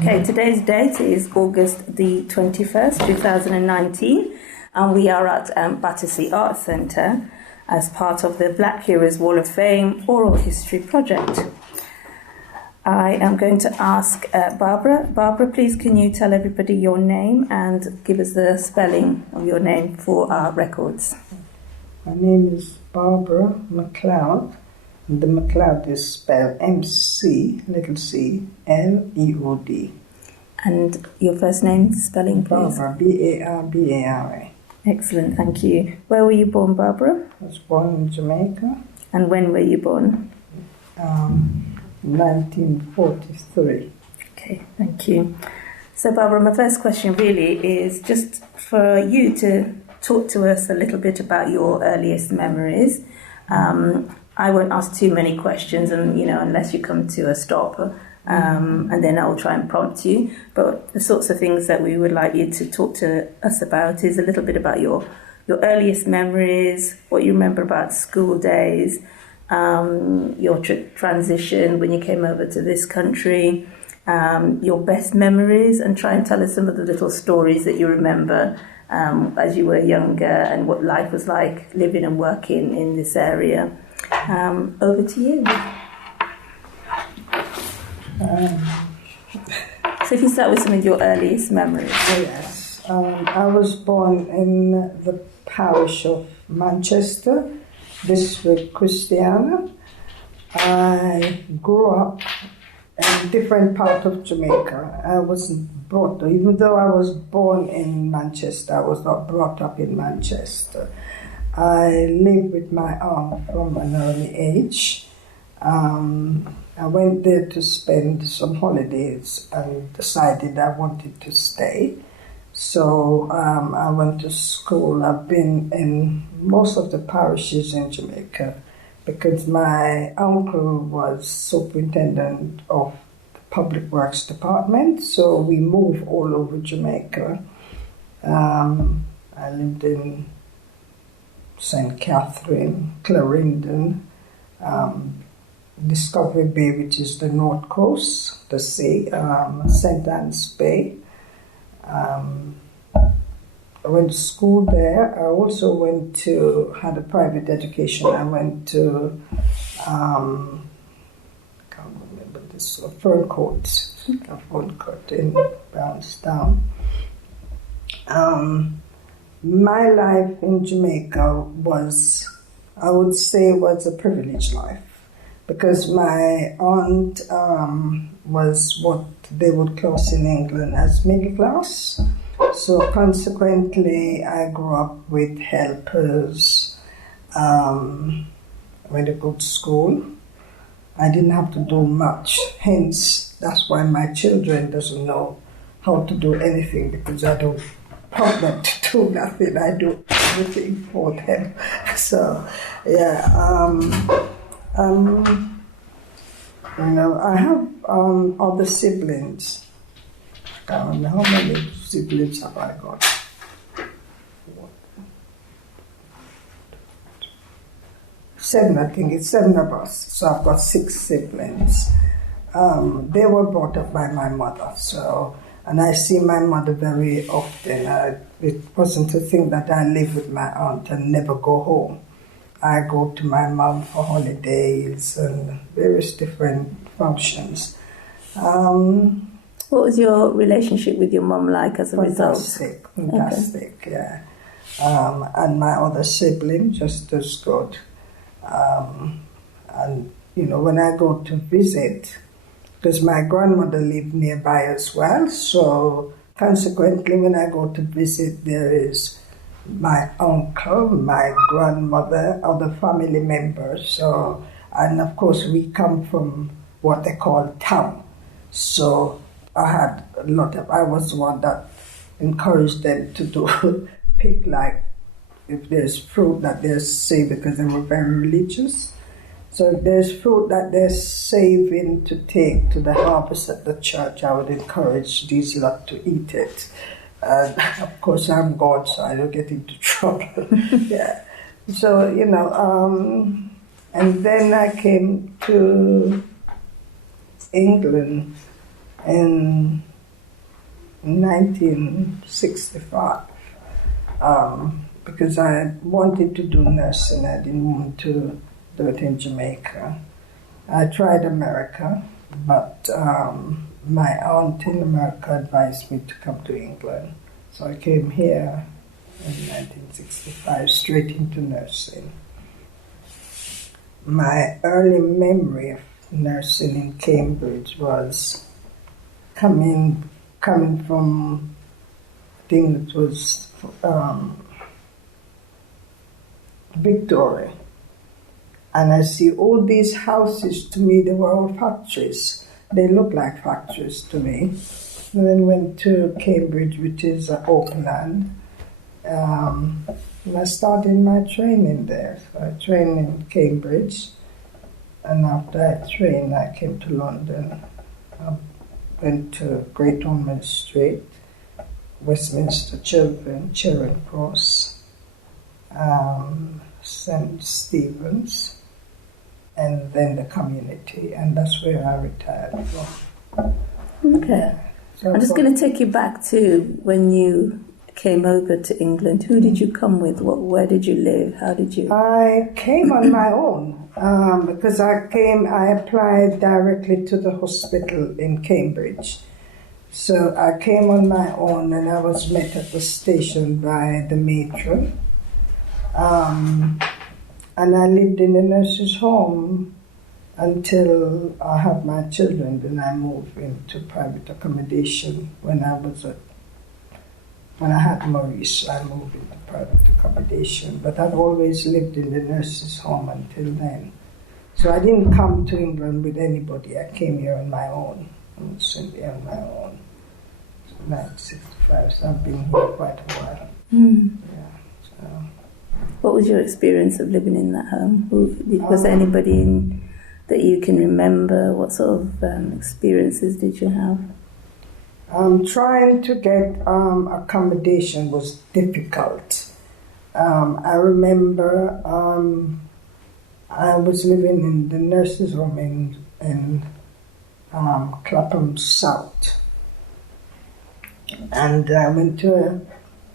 Okay, today's date is August the 21st, 2019, and we are at Battersea Arts Centre as part of the Black Heroes Wall of Fame Oral History Project. I am going to ask Barbara. Barbara, please can you tell everybody your name and give us the spelling of your name for our records? My name is Barbara McLeod. The McLeod is spelled M-C, little c, L-E-O-D. And your first name spelling, please? Barbara, B-A-R-B-A-R-A. Excellent, thank you. Where were you born, Barbara? I was born in Jamaica. And when were you born? 1943. Okay, thank you. So, Barbara, my first question really is just for you to talk to us a little bit about your earliest memories. I won't ask too many questions, and unless you come to a stop, and then I'll try and prompt you. But the sorts of things that we would like you to talk to us about is a little bit about your earliest memories, what you remember about school days, your transition when you came over to this country, your best memories, and try and tell us some of the little stories that you remember as you were younger and what life was like living and working in this area. Over to you. So if you start with some of your earliest memories. Yes. I was born in the parish of Manchester, District Christiana. I grew up in a different part of Jamaica. I wasn't brought up, even though I was born in Manchester, I was not brought up in Manchester. I lived with my aunt from an early age. I went there to spend some holidays and decided I wanted to stay. So I went to school. I've been in most of the parishes in Jamaica because my uncle was superintendent of the Public Works Department. So we moved all over Jamaica. I lived in St. Catherine, Clarendon, Discovery Bay, which is the north coast, the sea, St. Anne's Bay. I went to school there. I also had a private education. I went to, I can't remember this, Ferncourt in Brownstown. My life in Jamaica was a privileged life because my aunt was what they would class in England as middle class. So consequently, I grew up with helpers, went to good school. I didn't have to do much, hence that's why my children doesn't know how to do anything because I don't help them to do nothing. I do everything for them. So, yeah. I have other siblings. I don't know how many siblings have I got. 7, I think it's 7 of us. So I've got 6 siblings. They were brought up by my mother. So. And I see my mother very often. It wasn't a thing that I live with my aunt and never go home. I go to my mom for holidays and various different functions. What was your relationship with your mom like as a result? Fantastic, okay. Yeah. And my other sibling, just as good. And, when I go to visit, because my grandmother lived nearby as well, so consequently when I go to visit, there is my uncle, my grandmother, other family members. So, and of course we come from what they call town. So I was the one that encouraged them to do pick, like if there's fruit that they save because they were very religious. So if there's fruit that they're saving to take to the harvest at the church, I would encourage these lot to eat it. Of course, I'm God, so I don't get into trouble. Yeah. So, and then I came to England in 1965 because I wanted to do nursing. I didn't want to do it in Jamaica. I tried America, but my aunt in America advised me to come to England. So I came here in 1965 straight into nursing. My early memory of nursing in Cambridge was coming from, I think it was Victoria. And I see all these houses, to me they were all factories. They look like factories to me. And then went to Cambridge, which is Auckland. And I started my training there. So I trained in Cambridge. And after I trained, I came to London. I went to Great Ormond Street, Westminster Children, Charing Cross, St. Stephen's, and then the community. And that's where I retired from. Okay. So I'm just going to take you back to when you came over to England. Who did you come with? Where did you live? How did you? I came on my own because I applied directly to the hospital in Cambridge. So I came on my own and I was met at the station by the matron. And I lived in the nurse's home until I had my children. Then I moved into private accommodation when I had Maurice. I moved into private accommodation, but I'd always lived in the nurse's home until then. So I didn't come to England with anybody. I came here on my own. I was sent here on my own. So 1965, so I've been here quite a while. Mm. Yeah. So. What was your experience of living in that home? Was there anybody that you can remember? What sort of experiences did you have? Trying to get accommodation was difficult. I remember I was living in the nurse's home in Clapham South. And I went to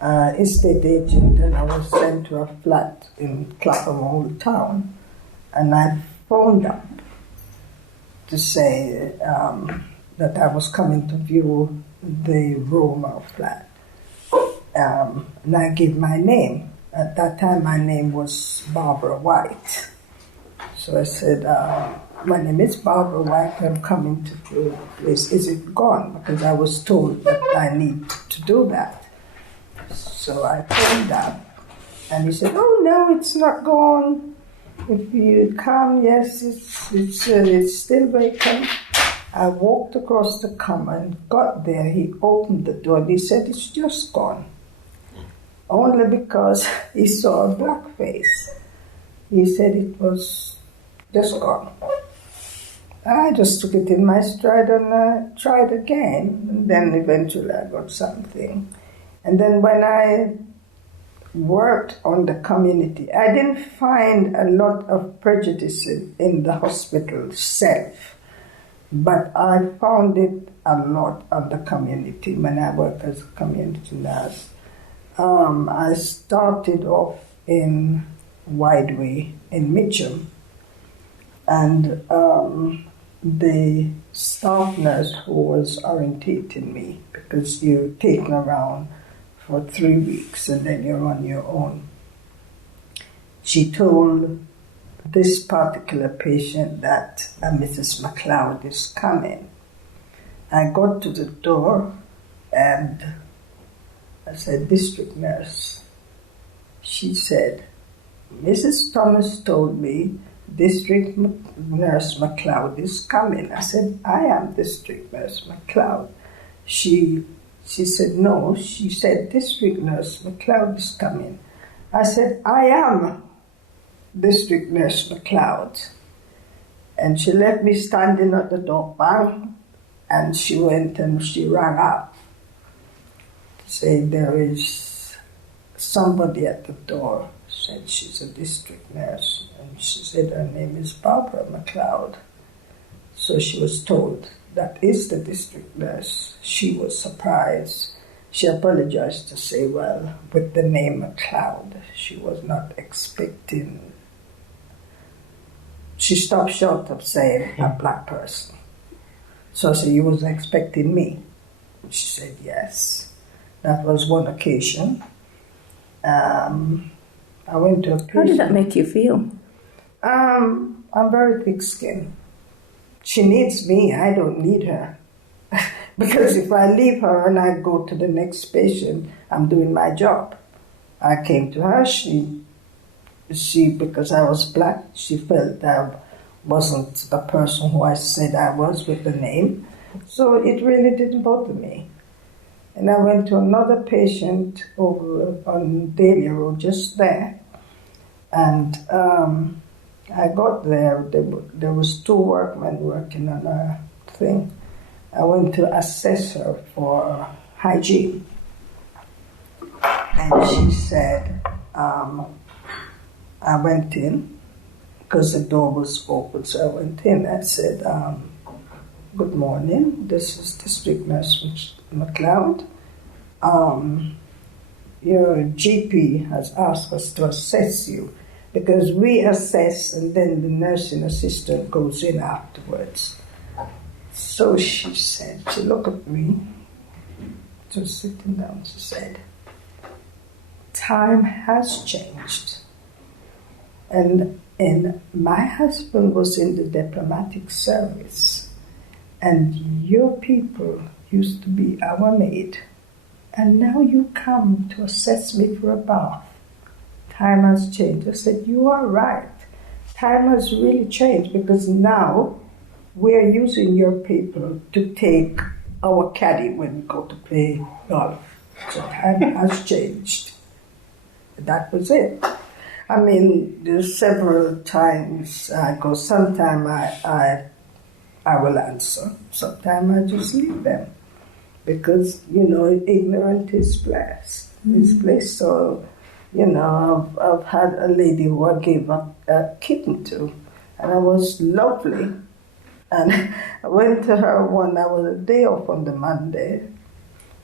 an estate agent and I was sent to a flat in Clapham Old Town. And I phoned up to say that I was coming to view the Roma flat. And I gave my name. At that time, my name was Barbara White. So I said, my name is Barbara White, I'm coming to view the place. Is it gone? Because I was told that I need to do that. So I phoned up, and he said, oh no, it's not gone. If you come, yes, it's still vacant. I walked across the common, got there, he opened the door, and he said, it's just gone. Only because he saw a black face. He said it was just gone. I just took it in my stride and I tried again, and then eventually I got something. And then when I worked on the community, I didn't find a lot of prejudice in the hospital itself, but I found it a lot of the community when I worked as a community nurse. I started off in Wideway in Mitcham, and the staff nurse who was orientating me, because you're taken around for 3 weeks and then you're on your own. She told this particular patient that Mrs. McLeod is coming. I got to the door and I said, district nurse. She said, Mrs. Thomas told me District Nurse McLeod is coming. I said, I am District Nurse McLeod. She said, no. She said, District Nurse McLeod is coming. I said, I am District Nurse McLeod. And she left me standing at the door, bang, and she went and she rang up to say there is somebody at the door. Said she's a district nurse, and she said her name is Barbara McLeod. So she was told that is the district nurse, she was surprised. She apologized to say, well, with the name McLeod, she was not expecting. She stopped short of saying a black person. So I said, you was expecting me? She said, yes. That was one occasion. I went to a patient. How did that make you feel? I'm very thick-skinned. She needs me, I don't need her. Because if I leave her and I go to the next patient, I'm doing my job. I came to her, she because I was black, she felt I wasn't the person who I said I was with the name. So it really didn't bother me. And I went to another patient over on Daly Road, just there. And I got there, there was 2 workmen working on a thing. I went to assess her for hygiene. And she said, I went in, because the door was open, so I went in. I said, good morning, this is District Nurse McLeod. Your GP has asked us to assess you, because we assess and then the nursing assistant goes in afterwards. So she said, she looked at me, just sitting down, she said, time has changed. And my husband was in the diplomatic service, and your people used to be our maid, and now you come to assess me for a bath. Time has changed. I said, you are right. Time has really changed, because now we're using your people to take our caddy when we go to play golf. So time has changed. That was it. I mean, there's several times I go, sometime I will answer, sometime I just leave them. Because, ignorant is bliss. Is bliss. So, I've had a lady who I gave a kitten to, and it was lovely. And I went to her I was a day off on the Monday,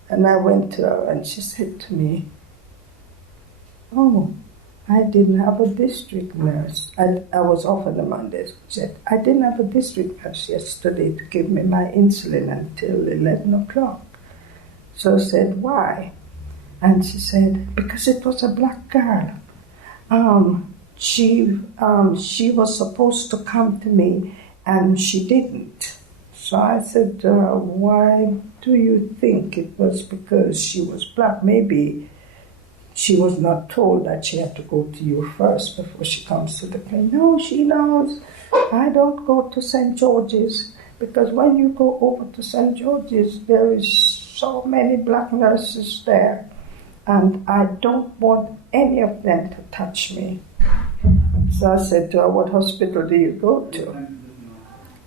and I went to her and she said to me, oh, I didn't have a district nurse. I was off on the Monday. She said, I didn't have a district nurse yesterday to give me my insulin until 11 o'clock. So I said, why? And she said, because it was a black girl. She was supposed to come to me, and she didn't. So I said, why do you think it was because she was black? Maybe she was not told that she had to go to you first before she comes to the clinic. No, she knows. I don't go to St. George's, because when you go over to St. George's, there is so many black nurses there, and I don't want any of them to touch me. So I said to her, what hospital do you go to?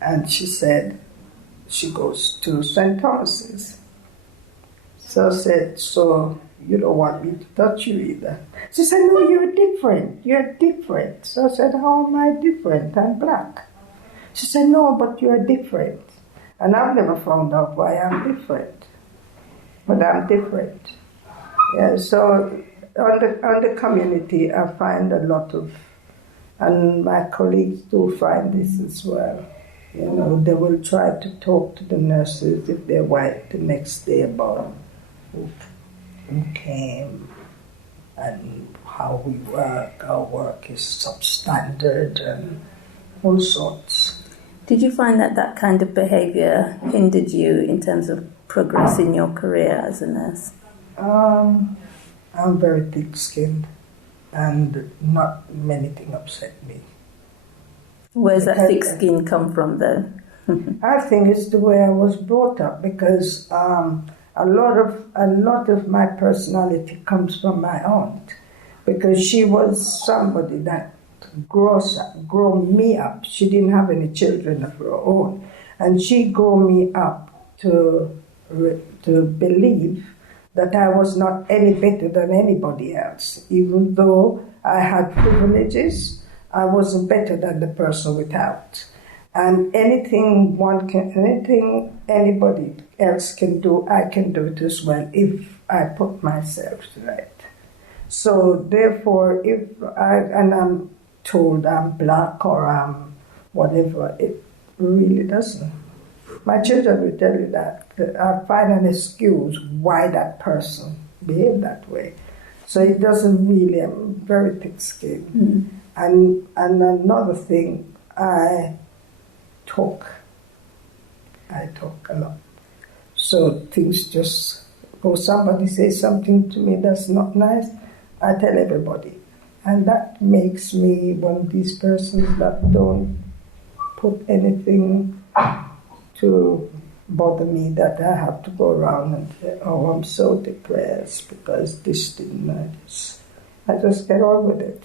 And she said, she goes to St. Thomas's. So I said, so you don't want me to touch you either? She said, no, you're different. So I said, how am I different? I'm black. She said, no, but you're different. And I've never found out why I'm different. But I'm different. Yeah, so on the community, I find a lot of, and my colleagues do find this as well. They will try to talk to the nurses if they're white the next day about who came and how we work. Our work is substandard and all sorts. Did you find that kind of behaviour hindered you in terms of progress in your career as a nurse? I'm very thick-skinned, and not many things upset me. Where's that thick skin come from, though? I think it's the way I was brought up, because a lot of my personality comes from my aunt, because she was somebody that grew me up. She didn't have any children of her own, and she grew me up to believe that I was not any better than anybody else. Even though I had privileges, I wasn't better than the person without. And anything anybody else can do, I can do it as well if I put myself right. So therefore, and I'm told I'm black or I'm whatever, it really doesn't. My children will tell you that I find an excuse why that person behaved that way. So it doesn't really, I'm very thick-skinned. And another thing, I talk a lot. So things just go, somebody says something to me that's not nice, I tell everybody. And that makes me one of these persons that don't put anything to bother me, that I have to go around and say, oh, I'm so depressed because this didn't matter. I just get on with it.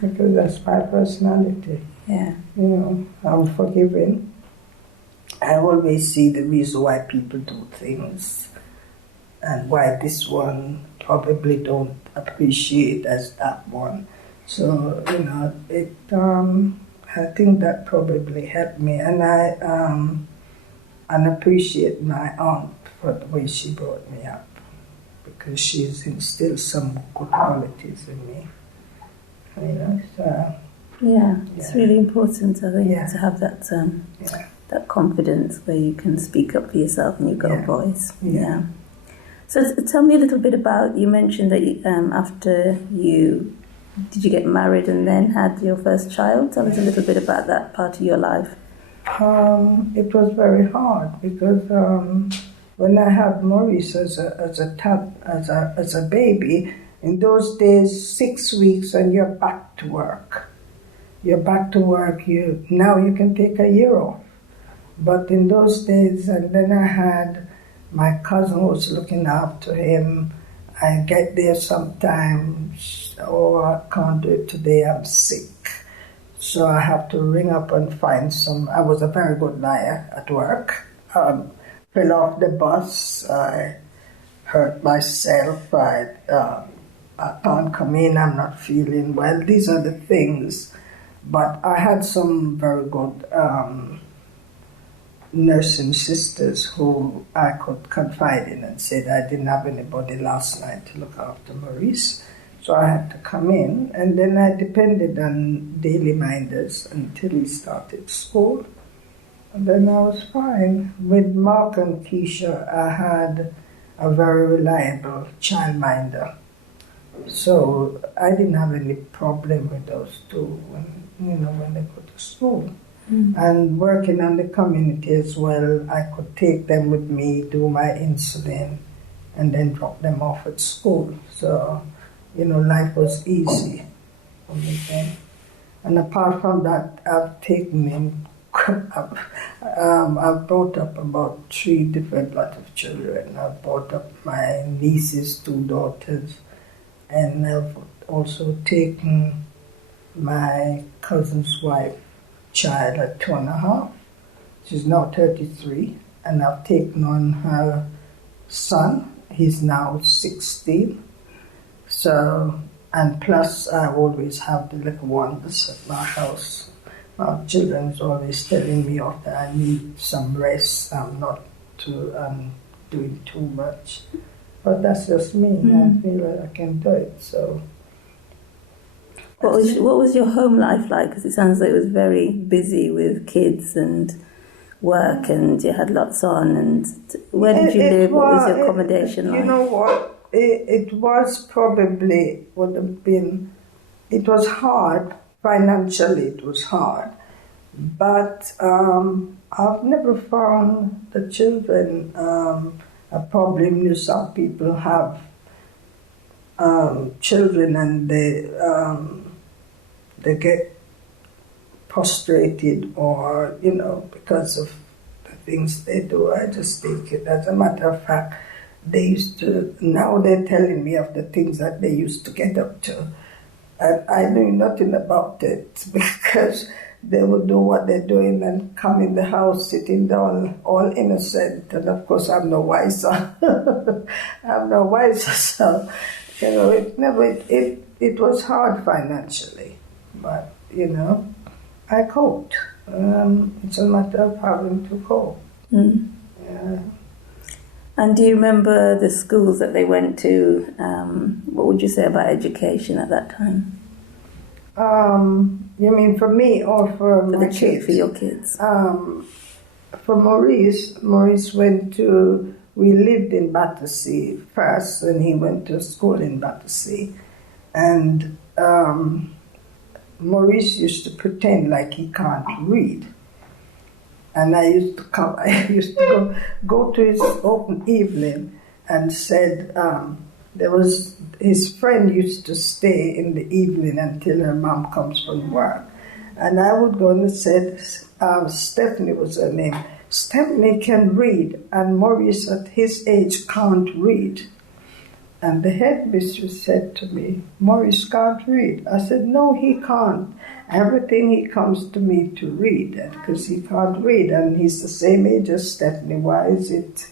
Because that's my personality. Yeah. You know, I'm forgiving. I always see the reason why people do things and why this one probably don't appreciate as that one. So, you know, I think that probably helped me. And I appreciate my aunt for the way she brought me up, because she's instilled some good qualities in me. You know, so, it's really important, I think, Yeah. to have that that confidence where you can speak up for yourself and you've got a voice. Yeah. So tell me a little bit about, you mentioned that after did you get married and then had your first child? Tell us a little bit about that part of your life. It was very hard because when I had Maurice as a baby, in those days, 6 weeks and you're back to work. You're back to work. Now you can take a year off. But in those days, and then I had my cousin who was looking after him. I get there sometimes, I can't do it today, I'm sick. So I have to ring up and find I was a very good liar at work. Fell off the bus, I hurt myself, I can't come in, I'm not feeling well. These are the things. But I had some very good nursing sisters who I could confide in and say that I didn't have anybody last night to look after Maurice. So I had to come in, and then I depended on daily minders until he started school. And then I was fine. With Mark and Keisha, I had a very reliable childminder. So I didn't have any problem with those two when they go to school. And working on the community as well, I could take them with me, do my insulin, and then drop them off at school. So, life was easy for me then. And apart from that, I've taken in, I've brought up about 3 different lot of children. I've brought up my nieces, 2 daughters, and I've also taken my cousin's wife child at 2.5. She's now 33, and I've taken on her son. He's now 16. So, and plus I always have the little ones at my house. My children is always telling me off that I need some rest. I'm not doing too much. But that's just me. I feel like I can do it. So. What was your home life like? Because it sounds like it was very busy with kids and work, and you had lots on. And where did you live? What was your accommodation like? You know what? It was probably would have been. It was hard financially. It was hard, but I've never found the children a problem. Some people have children and they get prostrated or, because of the things they do. I just take it. As a matter of fact, now they're telling me of the things that they used to get up to. And I knew nothing about it because they would do what they're doing and come in the house sitting down all innocent. And of course, I'm no wiser. I'm no wiser. So, it was hard financially. But, I coped. It's a matter of having to go. Yeah. And do you remember the schools that they went to? What would you say about education at that time? You mean for me or for my kids? For your kids. For Maurice went to, we lived in Battersea first, and he went to school in Battersea. And Maurice used to pretend like he can't read. And I used to go to his open evening and said, his friend used to stay in the evening until her mom comes from work. And I would go and said, Stephanie was her name, Stephanie can read, and Maurice at his age can't read. And the headmistress said to me, Maurice can't read. I said, no, he can't. Everything he comes to me to read, because he can't read, and he's the same age as Stephanie. Why is it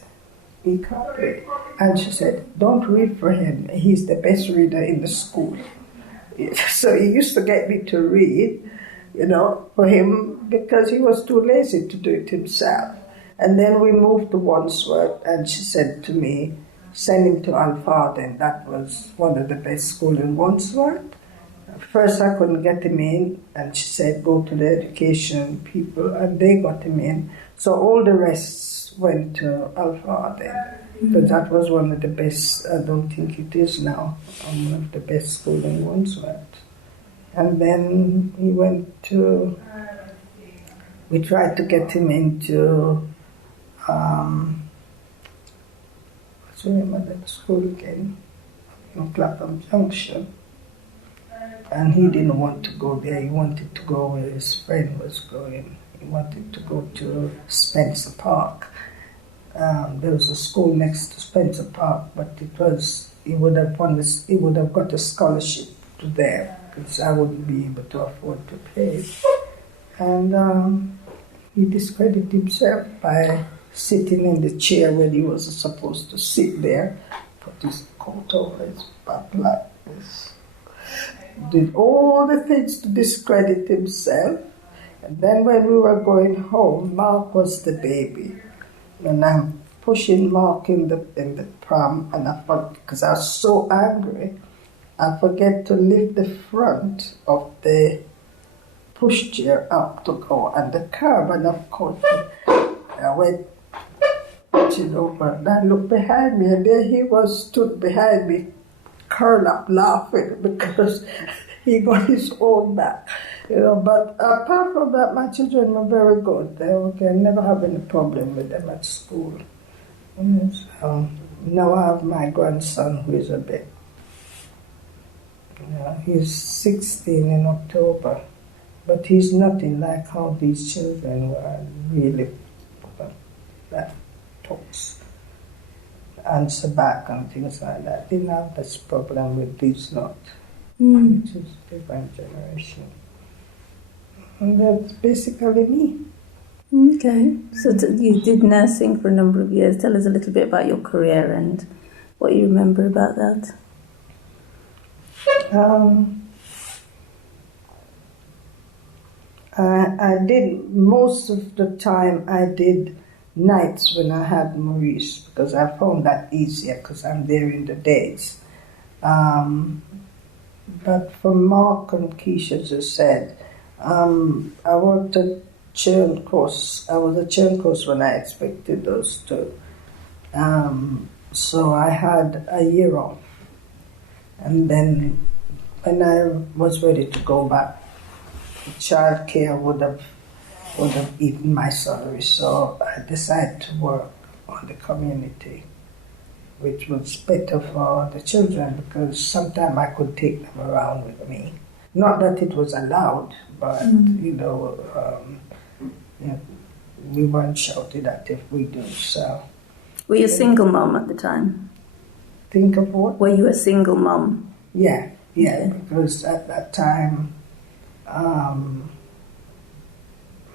he can't read? And she said, don't read for him. He's the best reader in the school. So he used to get me to read, for him, because he was too lazy to do it himself. And then we moved to Wandsworth, and she said to me, send him to Alfarden. That was one of the best schools in Wandsworth. First I couldn't get him in, and she said, go to the education people, and they got him in. So all the rest went to Alfarden, because that was one of the best, I don't think it is now, one of the best schools in Wandsworth. And then he went to, we tried to get him into, what's the name of that school again? In Clapham Junction. And he didn't want to go there. He wanted to go where his friend was going. He wanted to go to Spencer Park. There was a school next to Spencer Park, but he would have got a scholarship to there, because I wouldn't be able to afford to pay. And he discredited himself by sitting in the chair when he wasn't supposed to sit there, put his coat over his back like this. Did all the things to discredit himself. And then when we were going home, Mark was the baby. And I'm pushing Mark in the pram, and because I was so angry, I forget to lift the front of the pushchair up to go on the curb, and of course I went pitching over, and I looked behind me, and there he was, stood behind me, curled up laughing, because he got his own back. But apart from that, my children were very good. They never have any problem with them at school. So now I have my grandson, who is a bit, he's 16 in October, but he's nothing like how these children were, really, that talks, answer back and things like that. Didn't have this problem with these lot, which is different generation. And that's basically me. Okay, so you did nursing for a number of years. Tell us a little bit about your career and what you remember about that. I did, most of the time I did nights when I had Maurice, because I found that easier, because I'm there in the days. But for Mark and Keisha, as I said, I worked at churn course. I was at churn course when I expected those two. So I had a year off. And then when I was ready to go back, childcare would have eaten my salary. So I decided to work on the community, which was better for the children, because sometimes I could take them around with me. Not that it was allowed, but we weren't shouted at if we do. So, were you a single mom at the time? Think of what? Were you a single mom? Yeah, because at that time,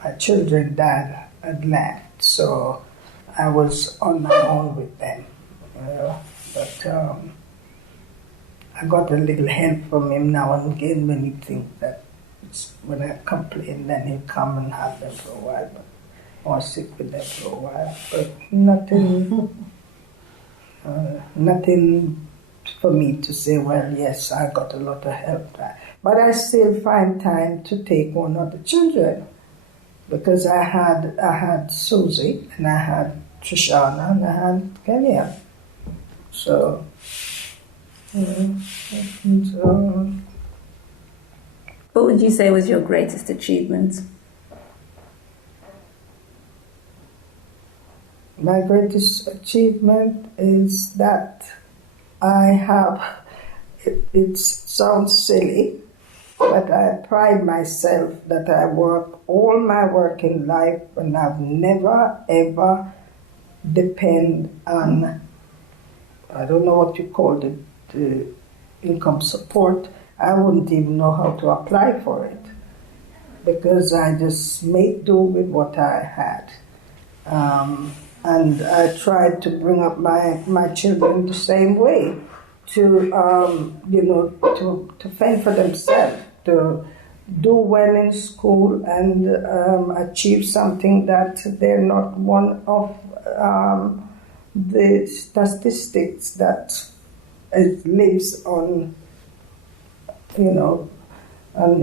my children's dad had left, so I was on my own with them. But I got a little help from him now and again when he thinks that when I complain, then he'll come and have them for a while, or sit with them for a while. But nothing for me to say, well, yes, I got a lot of help. But I still find time to take one of the children, because I had Susie, and I had Trishana, and I had Kenya. So, what would you say was your greatest achievement? My greatest achievement is that I have, it sounds silly, but I pride myself that I work all my working life, and I've never ever depend on, I don't know what you call it, the income support. I wouldn't even know how to apply for it, because I just made do with what I had. And I tried to bring up my children the same way, to fend for themselves, to do well in school and achieve something that they're not one of the statistics that it lives on, on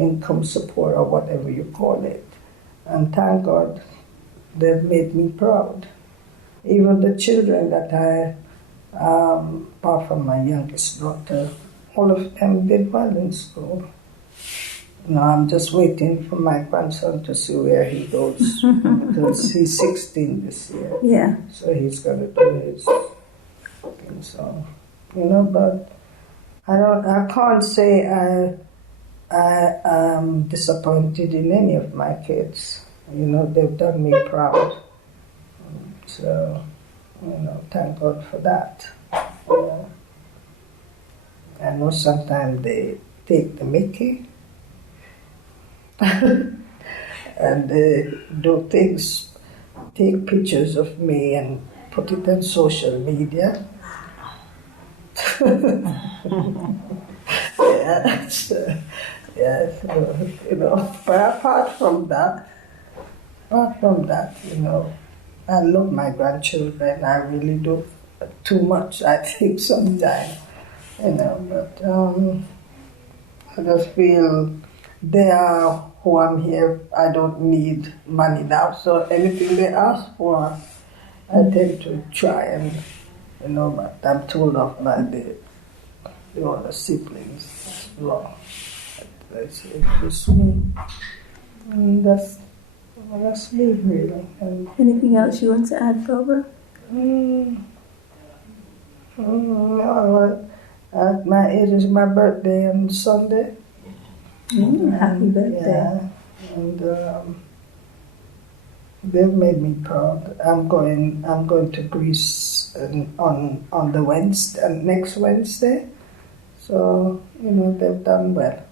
income support or whatever you call it. And thank God they've made me proud. Even the children that I, apart from my youngest daughter, all of them did well in school. Now I'm just waiting for my grandson to see where he goes, because he's 16 this year. Yeah. So he's going to do his thing. So, but I can't say I am disappointed in any of my kids. They've done me proud. So, thank God for that. I know sometimes they take the mickey and they do things, take pictures of me and put it on social media. But apart from that, I love my grandchildren. I really do. Too much, I think, sometimes. But I just feel they are who I'm here. I don't need money now, so anything they ask for, I tend to try and, but I'm too loved by the other siblings as well. That's me. And that's me, really. And anything else you want to add, Barbara? No, it is my birthday on Sunday. Happy birthday. Yeah, and they've made me proud. I'm going to Greece on the next Wednesday. So, they've done well.